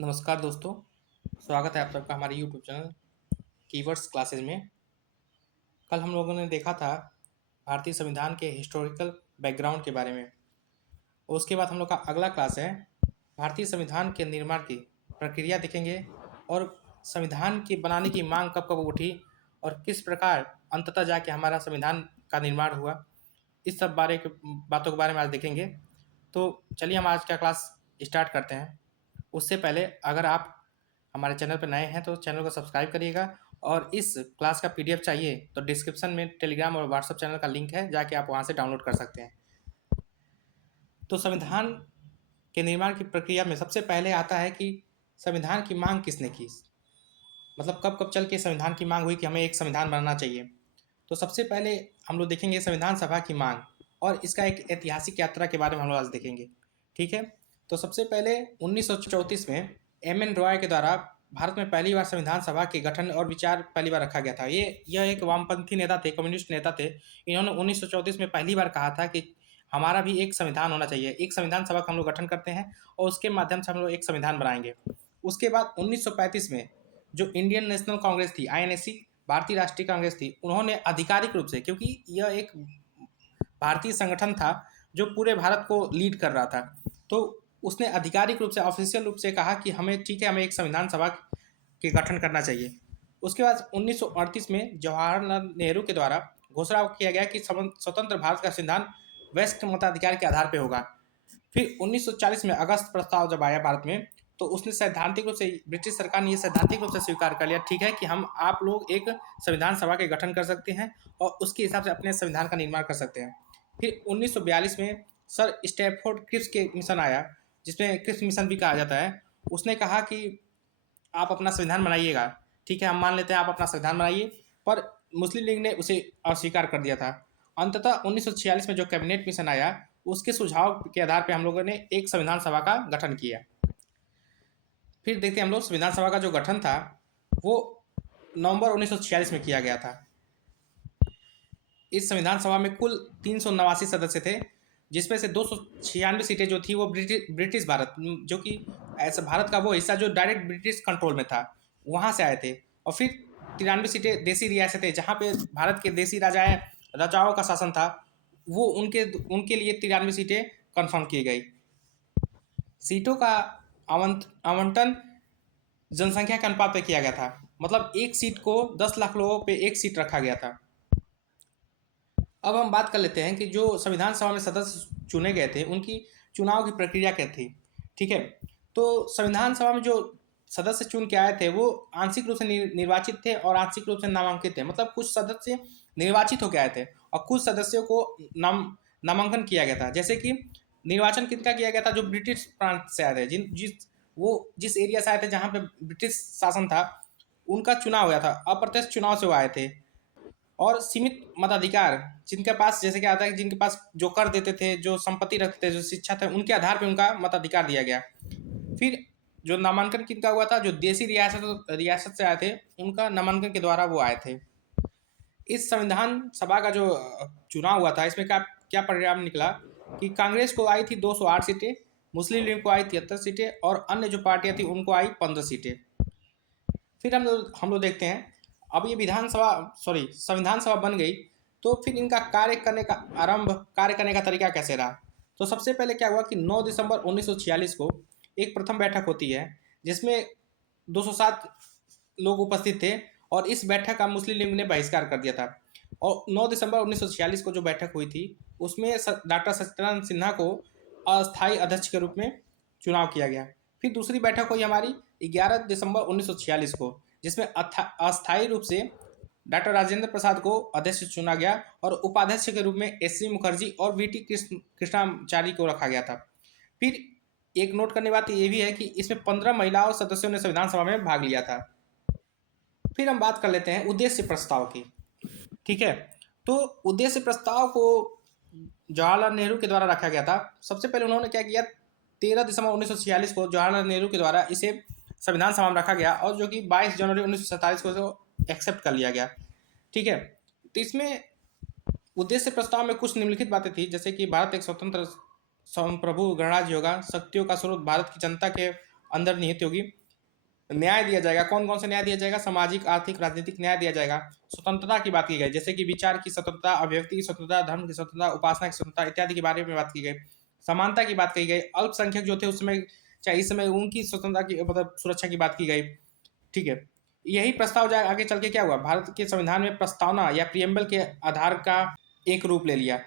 नमस्कार दोस्तों, स्वागत है आप सबका हमारे यूट्यूब चैनल कीवर्ड्स क्लासेस में। कल हम लोगों ने देखा था भारतीय संविधान के हिस्टोरिकल बैकग्राउंड के बारे में। और उसके बाद हम लोग का अगला क्लास है भारतीय संविधान के निर्माण की प्रक्रिया देखेंगे और संविधान की बनाने की मांग कब कब उठी और किस प्रकार अंततः जाके हमारा संविधान का निर्माण हुआ। इस सब बातों के बारे में आज देखेंगे। तो चलिए हम आज का क्लास स्टार्ट करते हैं। उससे पहले अगर आप हमारे चैनल पर नए हैं तो चैनल को सब्सक्राइब करिएगा और इस क्लास का पीडीएफ चाहिए तो डिस्क्रिप्शन में टेलीग्राम और व्हाट्सएप चैनल का लिंक है, जाके आप वहाँ से डाउनलोड कर सकते हैं। तो संविधान के निर्माण की प्रक्रिया में सबसे पहले आता है कि संविधान की मांग किसने की, मतलब कब कब चल के संविधान की मांग हुई कि हमें एक संविधान बनाना चाहिए। तो सबसे पहले हम लोग देखेंगे संविधान सभा की मांग और इसका एक ऐतिहासिक यात्रा के बारे में हम लोग आज देखेंगे। ठीक है, तो सबसे पहले 1934 में एम एन रॉय के द्वारा भारत में पहली बार संविधान सभा के गठन और विचार पहली बार रखा गया था। यह एक वामपंथी नेता थे, कम्युनिस्ट नेता थे। इन्होंने 1934 में पहली बार कहा था कि हमारा भी एक संविधान होना चाहिए, एक संविधान सभा का हम लोग गठन करते हैं और उसके माध्यम से हम लोग एक संविधान बनाएंगे। उसके बाद 1935 में जो इंडियन नेशनल कांग्रेस थी, आईएनएसी, भारतीय राष्ट्रीय कांग्रेस थी, उन्होंने आधिकारिक रूप से, क्योंकि यह एक भारतीय संगठन था जो पूरे भारत को लीड कर रहा था, तो उसने आधिकारिक रूप से, ऑफिशियल रूप से कहा कि हमें ठीक है, हमें एक संविधान सभा के गठन करना चाहिए। उसके बाद 1938 में जवाहरलाल नेहरू के द्वारा घोषणा किया गया कि स्वतंत्र भारत का संविधान वयस्क मताधिकार के आधार पर होगा। फिर 1940 में अगस्त प्रस्ताव जब आया भारत में, तो उसने सैद्धांतिक रूप से, ब्रिटिश सरकार ने यह सैद्धांतिक रूप से स्वीकार कर लिया, ठीक है कि हम आप लोग एक संविधान सभा के गठन कर सकते हैं और उसके हिसाब से अपने संविधान का निर्माण कर सकते हैं। फिर 1942 में सर स्टैफोर्ड क्रिप्स के मिशन आया, जिसमें क्रिप्स मिशन भी कहा जाता है। उसने कहा कि आप अपना संविधान बनाइएगा, ठीक है, हम मान लेते हैं आप अपना संविधान बनाइए, पर मुस्लिम लीग ने उसे अस्वीकार कर दिया था। अंततः 1946 में जो कैबिनेट मिशन आया, उसके सुझाव के आधार पर हम लोगों ने एक संविधान सभा का गठन किया। फिर देखते हैं हम लोग संविधान सभा का जो गठन था वो नवंबर 1946 में किया गया था। इस संविधान सभा में कुल 389 सदस्य थे, जिसमें से 296 सीटें जो थी वो ब्रिटिश भारत, जो कि ऐसा भारत का वो हिस्सा जो डायरेक्ट ब्रिटिश कंट्रोल में था, वहाँ से आए थे। और फिर 93 सीटें देसी रियासतें, जहाँ पे भारत के देसी राजाओं का शासन था, वो उनके लिए 93 सीटें कन्फर्म की गई। सीटों का आवंटन जनसंख्या के अनुपात पे किया गया था, मतलब एक सीट को 10 लाख लोगों पे एक सीट रखा गया था। अब हम बात कर लेते हैं कि जो संविधान सभा में सदस्य चुने गए थे उनकी चुनाव की प्रक्रिया क्या थी। ठीक है, तो संविधान सभा में जो सदस्य चुन के आए थे वो आंशिक रूप से निर्वाचित थे और आंशिक रूप से नामांकित थे, मतलब कुछ सदस्य निर्वाचित होकर आए थे और कुछ सदस्यों को नामांकन किया गया था। जैसे कि निर्वाचन किनका किया गया था, जो ब्रिटिश प्रांत से आए थे, जिस एरिया से आए थे जहाँ पे ब्रिटिश शासन था, उनका चुनाव हुआ था, अप्रत्यक्ष चुनाव से वो आए थे। और सीमित मताधिकार जिनके पास, जैसे क्या आता है, जिनके पास जो कर देते थे, जो संपत्ति रखते थे, जो शिक्षा थे, उनके आधार पर उनका मताधिकार दिया गया। फिर जो नामांकन किनका हुआ था, जो देसी रियासत से आए थे, उनका नामांकन के द्वारा वो आए थे। इस संविधान सभा का जो चुनाव हुआ था, इसमें क्या परिणाम निकला कि कांग्रेस को आई थी 208 सीटें, मुस्लिम लीग को आई 73 सीटें और अन्य जो पार्टियां थी उनको आई 15 सीटें। फिर हम लोग देखते हैं, अब ये संविधान सभा बन गई, तो फिर इनका कार्य करने का तरीका कैसे रहा। तो सबसे पहले क्या हुआ कि 9 दिसंबर 1946 को एक प्रथम बैठक होती है, जिसमें 207 लोग उपस्थित थे और इस बैठक का मुस्लिम लीग ने बहिष्कार कर दिया था। और 9 दिसंबर 1946 को जो बैठक हुई थी, उसमें डॉक्टर सत्यनारायण सिन्हा को अस्थायी अध्यक्ष के रूप में चुनाव किया गया। फिर दूसरी बैठक हुई हमारी 11 दिसंबर 1946 को, जिसमें अस्थायी रूप से डॉक्टर राजेंद्र प्रसाद को अध्यक्ष चुना गया और उपाध्यक्ष के रूप में एस सी मुखर्जी और वी टी कृष्णाचारी को रखा गया था। फिर एक नोट करने बात ये भी है कि इसमें 15 महिलाओं सदस्यों ने संविधान सभा में भाग लिया था। फिर हम बात कर लेते हैं उद्देश्य प्रस्ताव की। ठीक है, तो उद्देश्य प्रस्ताव को जवाहरलाल नेहरू के द्वारा रखा गया था। सबसे पहले उन्होंने क्या किया, 13 दिसंबर 1946 को जवाहरलाल नेहरू के द्वारा इसे संविधान सभा में रखा गया और जो कि 22 जनवरी 1947 को एक्सेप्ट कर लिया गया। ठीक है, तो इसमें उद्देश्य प्रस्ताव में कुछ निम्नलिखित बातें थी, जैसे कि भारत एक स्वतंत्र संप्रभु गणराज्य होगा, शक्तियों का स्रोत भारत की जनता के अंदर निहित होगी। न्याय दिया जाएगा, कौन कौन सा न्याय दिया जाएगा? सामाजिक, आर्थिक, राजनीतिक न्याय दिया जाएगा। स्वतंत्रता की बात की गई, जैसे कि विचार की स्वतंत्रता, अभिव्यक्ति की स्वतंत्रता, धर्म की स्वतंत्रता, उपासना की स्वतंत्रता इत्यादि के बारे में बात की गई। समानता की बात कही गई। अल्पसंख्यक जो थे उस समय, चाहे इस समय, उनकी स्वतंत्रता की मतलब सुरक्षा की बात की गई। ठीक है, यही प्रस्ताव आगे चल के क्या हुआ, भारत के संविधान में प्रस्तावना या प्रियम्बल के आधार का एक रूप ले लिया।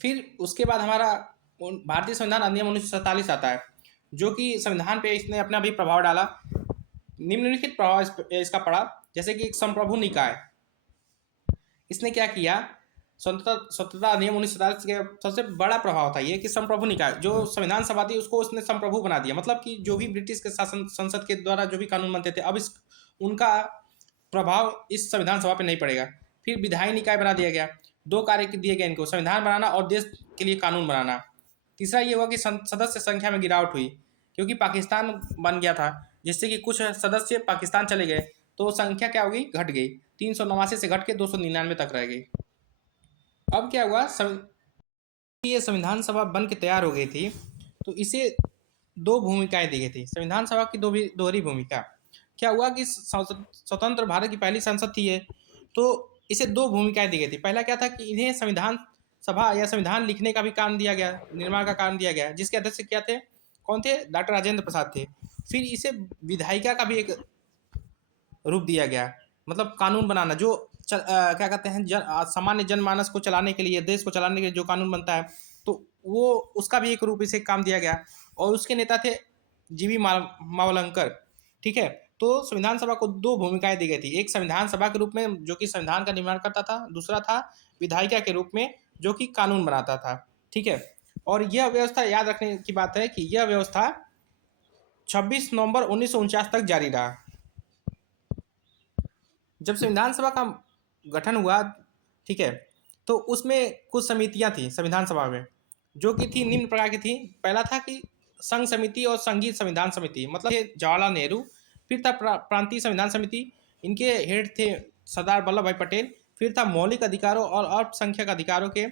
फिर उसके बाद हमारा भारतीय संविधान अधिनियम 1947 आता है, जो कि संविधान पे इसने अपना भी प्रभाव डाला। निम्नलिखित प्रभाव इसका पड़ा, जैसे कि एक संप्रभु निकाय, इसने क्या किया, स्वतंत्रता अधिनियम 1947 के सबसे बड़ा प्रभाव था ये कि संप्रभु निकाय, जो संविधान सभा थी उसको उसने संप्रभु बना दिया। मतलब कि जो भी ब्रिटिश के शासन संसद के द्वारा जो भी कानून बनते थे, अब इस उनका प्रभाव इस संविधान सभा पे नहीं पड़ेगा। फिर विधायी निकाय बना दिया गया। दो कार्य दिए गए इनको, संविधान बनाना और देश के लिए कानून बनाना। तीसरा ये हुआ कि सदस्य संख्या में गिरावट हुई, क्योंकि पाकिस्तान बन गया था, जिससे कि कुछ सदस्य पाकिस्तान चले गए, तो संख्या क्या होगी, घट गई। 389 से घट के 299 तक रह गई। अब क्या हुआ, ये संविधान सभा बन के तैयार हो गई थी, तो इसे दो भूमिकाएं दी गई थी। संविधान सभा की दोहरी भूमिका। क्या हुआ कि स्वतंत्र भारत की पहली संसद थी ये, तो इसे दो भूमिकाएं दी गई थी। पहला क्या था कि इन्हें संविधान सभा या संविधान लिखने का भी काम दिया गया, निर्माण का काम दिया गया, जिसके अध्यक्ष क्या थे, कौन थे, डॉक्टर राजेंद्र प्रसाद थे। फिर इसे विधायिका का भी एक रूप दिया गया, मतलब कानून बनाना, जो क्या कहते हैं, सामान्य जनमानस को चलाने के लिए, देश को चलाने के लिए जो कानून बनता है, तो वो उसका भी एक रूप इसे काम दिया गया। और उसके नेता थे जीवी मावलंकर। ठीक है, तो संविधान सभा को दो भूमिकाएं दी गई थी, एक संविधान सभा के रूप में जो कि संविधान का निर्माण करता था, दूसरा था विधायिका के रूप में जो कि कानून बनाता था। ठीक है, और यह व्यवस्था याद रखने की बात है कि यह व्यवस्था 26 नवंबर 1949 तक जारी रहा। जब संविधान सभा का गठन हुआ, ठीक है, तो उसमें कुछ समितियां थी संविधान सभा में, जो कि थी निम्न प्रकार की थी। पहला था कि संघ समिति और संघीय संविधान समिति, मतलब जवाहरलाल नेहरू। फिर था प्रांतीय संविधान समिति, इनके हेड थे सरदार वल्लभ भाई पटेल। फिर था मौलिक अधिकारों और अल्पसंख्यक अधिकारों के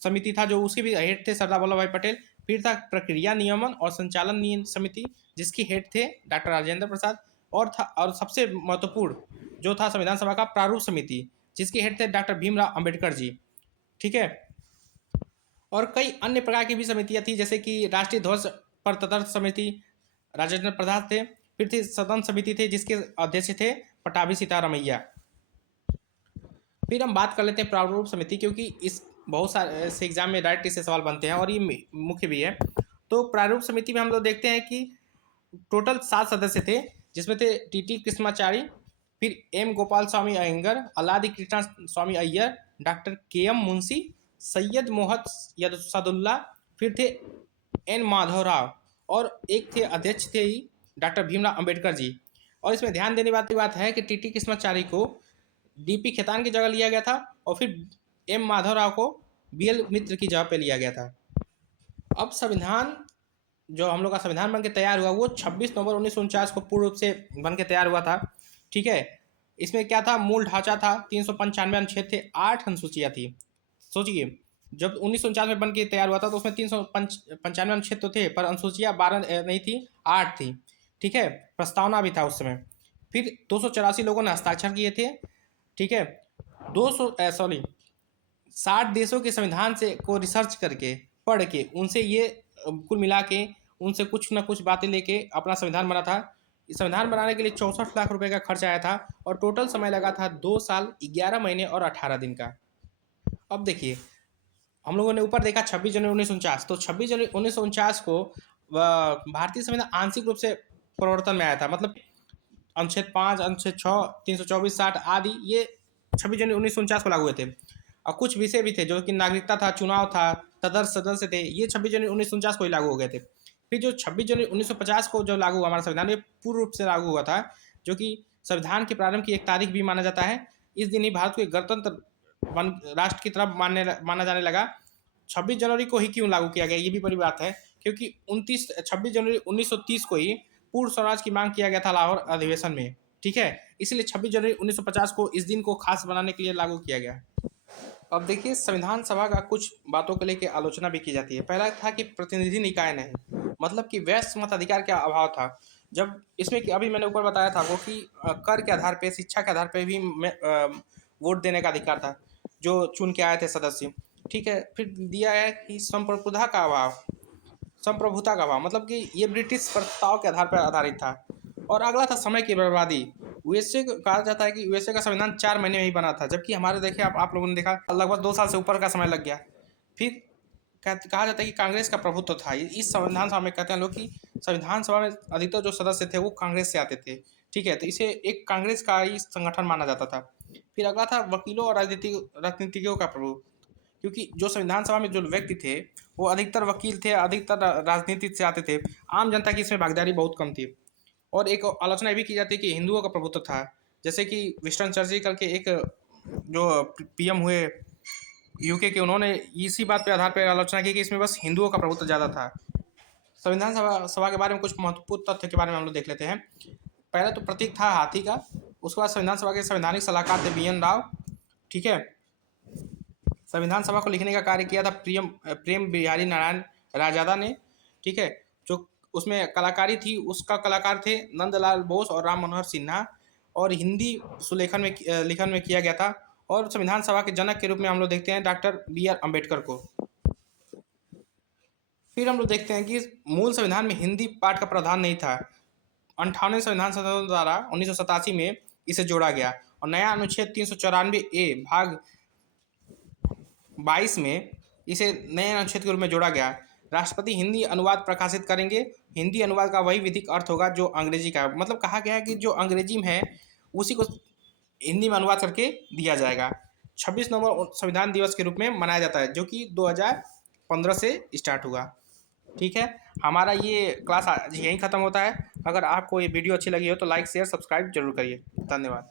समिति था, जो उसके भी हेड थे सरदार वल्लभ भाई पटेल। फिर था प्रक्रिया नियमन और संचालन नियम समिति, जिसके हेड थे डॉक्टर राजेंद्र प्रसाद। और सबसे महत्वपूर्ण जो था संविधान सभा का प्रारूप समिति, जिसके हेड थे डॉक्टर भीमराव अंबेडकर जी। ठीक है, और कई अन्य प्रकार की भी समितियां थी, जैसे कि राष्ट्रीय ध्वज पर तदर्थ समिति, राजेंद्र प्रसाद थे। फिर थी सदन समिति थे, जिसके अध्यक्ष थे पटाभी सीतारमैया। फिर हम बात कर लेते हैं प्रारूप समिति, क्योंकि इस बहुत सारे से एग्जाम में डायरेक्ट इससे सवाल बनते हैं और ये मुख्य भी है। तो प्रारूप समिति में हम लोग देखते हैं कि टोटल 7 सदस्य थे, जिसमें थे टी कृष्णाचारी, फिर एम गोपाल स्वामी अयंगर, अल्लादी कृष्णा स्वामी अय्यर, डॉक्टर के एम मुंशी, सैयद मोहम्मद सदुल्ला, फिर थे एन माधवराव, और एक थे अध्यक्ष थे डॉक्टर भीमराव अंबेडकर जी। और इसमें ध्यान देने वाली बात है कि टी कृष्णाचारी को डीपी खेतान की जगह लिया गया था, और फिर एम माधवराव को बीएल मित्र की जगह पे लिया गया था। अब संविधान, जो हम लोग का संविधान बन के तैयार हुआ, वो 26 नवंबर 1949 को पूर्ण रूप से बन के तैयार हुआ था। ठीक है, इसमें क्या था, मूल ढांचा था, 395 अनुच्छेद थे, 8 अनुसूचियाँ थी। सोचिए, जब 1949 में बन के तैयार हुआ था तो उसमें 395 अनुच्छेद तो थे, पर अनुसूचियाँ 12 नहीं थी, 8 थी। ठीक है, प्रस्तावना भी था उस समय। फिर 284 लोगों ने हस्ताक्षर किए थे। ठीक है, 60 देशों के संविधान से को रिसर्च करके, पढ़ के, उनसे ये कुल मिला के, उनसे कुछ ना कुछ बातें लेके अपना संविधान बना था। इस संविधान बनाने के लिए 64 लाख रुपए का खर्च आया था, और टोटल समय लगा था 2 साल 11 महीने और 18 दिन का। अब देखिए, हम लोगों ने ऊपर देखा 26 जनवरी 1949, तो 26 जनवरी 1949 को भारतीय संविधान आंशिक रूप से परिवर्तन में आया था। मतलब अनुच्छेद 5, अनुच्छेद 6, 324, 60 आदि ये 26 जनवरी 1949 को लागू हुए थे। और कुछ विषय भी थे, जो कि नागरिकता था, चुनाव था, तदर्थ सदस्य थे, ये 26 जनवरी 1949 को ही लागू हो गए थे। फिर जो 26 जनवरी 1950 को जो लागू हुआ हमारा संविधान, ये पूर्ण रूप से लागू हुआ था, जो कि संविधान के प्रारंभ की एक तारीख भी माना जाता है। इस दिन ही भारत को एक गणतंत्र राष्ट्र की तरफ माना जाने लगा। 26 जनवरी को ही क्यों लागू किया गया, ये भी बड़ी बात है, क्योंकि 26 जनवरी 1930 को ही पूर्ण स्वराज की मांग किया गया था लाहौर अधिवेशन में। ठीक है, इसलिए 26 जनवरी 1950 को इस दिन को खास बनाने के लिए लागू किया गया। अब देखिए, संविधान सभा का कुछ बातों को लेकर आलोचना भी की जाती है। पहला था कि प्रतिनिधि निकाय नहीं, मतलब कि वैश्य मताधिकार का अभाव था। जब इसमें कि अभी मैंने ऊपर बताया था वो कि कर के आधार पे, शिक्षा के आधार पे भी वोट देने का अधिकार था, जो चुन के आए थे सदस्य। ठीक है, फिर दिया है कि संप्रभुता का अभाव, संप्रभुता का अभाव मतलब कि ये ब्रिटिश प्रस्ताव के आधार पर आधारित था। और अगला था समय की बर्बादी। यूएसए कहा जाता है कि यूएसए का संविधान 4 महीने में ही बना था, जबकि हमारे देखिए आप लोगों ने देखा लगभग 2 साल से ऊपर का समय लग गया। फिर कहा जाता है कि कांग्रेस का प्रभुत्व था इस संविधान सभा में। कहते हैं लोग कि संविधान सभा में अधिकतर जो सदस्य थे वो कांग्रेस से आते थे। ठीक है, तो इसे एक कांग्रेस का ही संगठन माना जाता था। फिर अगला था वकीलों और राजनीतिज्ञों का प्रभुत्व, क्योंकि जो संविधान सभा में जो व्यक्ति थे वो अधिकतर वकील थे, अधिकतर राजनीति से आते थे। आम जनता की इसमें भागीदारी बहुत कम थी। और एक आलोचना ये भी की जाती है कि हिंदुओं का प्रभुत्व था, जैसे कि विंस्टन चर्चिल करके एक जो पीएम हुए यूके के, उन्होंने इसी बात पे आधार पर आलोचना की कि इसमें बस हिंदुओं का प्रभुत्व ज़्यादा था। संविधान सभा के बारे में कुछ महत्वपूर्ण तथ्य के बारे में हम लोग देख लेते हैं। पहले तो प्रतीक था हाथी का। उसके बाद संविधान सभा के संवैधानिक सलाहकार थे BN राव। ठीक है, संविधान सभा को लिखने का कार्य किया था प्रेम बिहारी नारायण रायजादा ने। ठीक है, जो उसमें कलाकारी थी उसका कलाकार थे नंदलाल बोस और राम मनोहर सिन्हा। और हिंदी सुलेखन में लिखन में किया गया था। और संविधान सभा के जनक के रूप में हम लोग देखते हैं डॉक्टर BR अम्बेडकर को। फिर हम लोग देखते हैं कि मूल संविधान में हिंदी पाठ का प्रावधान नहीं था। 58वें संविधान संशोधन द्वारा 1987 में इसे जोड़ा गया और नया अनुच्छेद 394A भाग 22 में इसे नए अनुच्छेद के रूप में जोड़ा गया। राष्ट्रपति हिंदी अनुवाद प्रकाशित करेंगे। हिंदी अनुवाद का वही विधिक अर्थ होगा जो अंग्रेजी का है। मतलब कहा गया है कि जो अंग्रेजी में है उसी को हिंदी में अनुवाद करके दिया जाएगा। 26 नवंबर संविधान दिवस के रूप में मनाया जाता है, जो कि 2015 से स्टार्ट हुआ। ठीक है, हमारा ये क्लास आज यहीं ख़त्म होता है। अगर आपको ये वीडियो अच्छी लगी हो तो लाइक शेयर सब्सक्राइब जरूर करिए। धन्यवाद।